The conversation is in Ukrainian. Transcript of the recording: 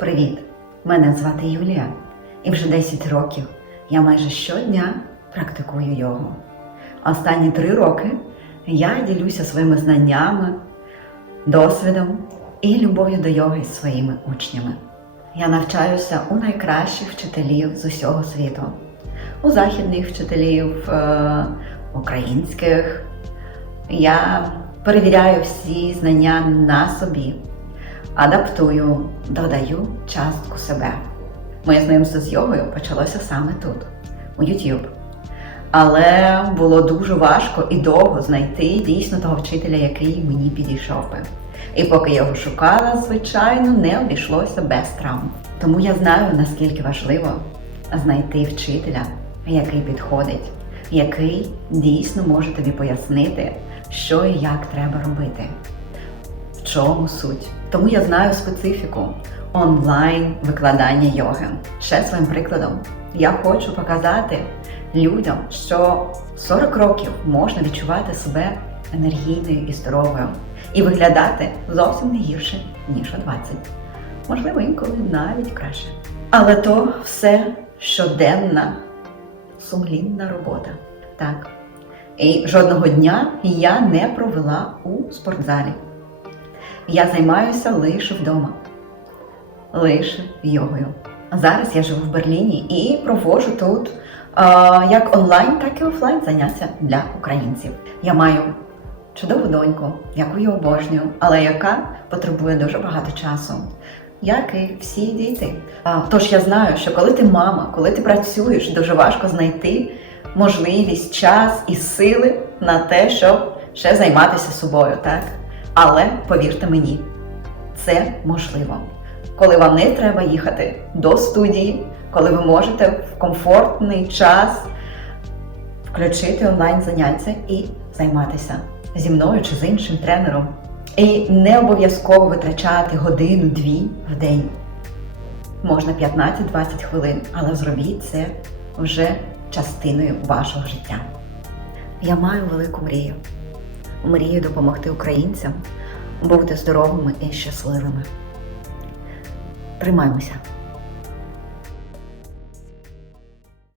Привіт! Мене звати Юлія, і вже 10 років я майже щодня практикую йогу. Останні три роки я ділюся своїми знаннями, досвідом і любов'ю до йоги з своїми учнями. Я навчаюся у найкращих вчителів з усього світу, у західних вчителів, е, українських. Я перевіряю всі знання на собі, адаптую, додаю частку себе. Моє знайомство з йогою почалося саме тут, у YouTube. Але було дуже важко і довго знайти дійсно того вчителя, який мені підійшов би. І поки я його шукала, звичайно, не обійшлося без травм. Тому я знаю, наскільки важливо знайти вчителя, який підходить, який дійсно може тобі пояснити, що і як треба робити. В чому суть? Тому я знаю специфіку онлайн викладання йоги. Ще своїм прикладом я хочу показати людям, що 40 років можна відчувати себе енергійною і здоровою і виглядати зовсім не гірше, ніж у 20. Можливо, інколи навіть краще. Але то все щоденна сумлінна робота. Так. І жодного дня я не провела у спортзалі. Я займаюся лише вдома, лише йогою. Зараз я живу в Берліні і проводжу тут а, як онлайн, так і офлайн заняття для українців. Я маю чудову доньку, яку я обожнюю, але яка потребує дуже багато часу. Як і всі діти. А, тож я знаю, що коли ти мама, коли ти працюєш, дуже важко знайти можливість, час і сили на те, щоб ще займатися собою, так? Але повірте мені, це можливо. Коли вам не треба їхати до студії, коли ви можете в комфортний час включити онлайн заняття і займатися зі мною чи з іншим тренером. І не обов'язково витрачати годину-дві в день. Можна 15-20 хвилин, але зробіть це вже частиною вашого життя. Я маю велику мрію. Мрію допомогти українцям бути здоровими і щасливими. Тримаймося!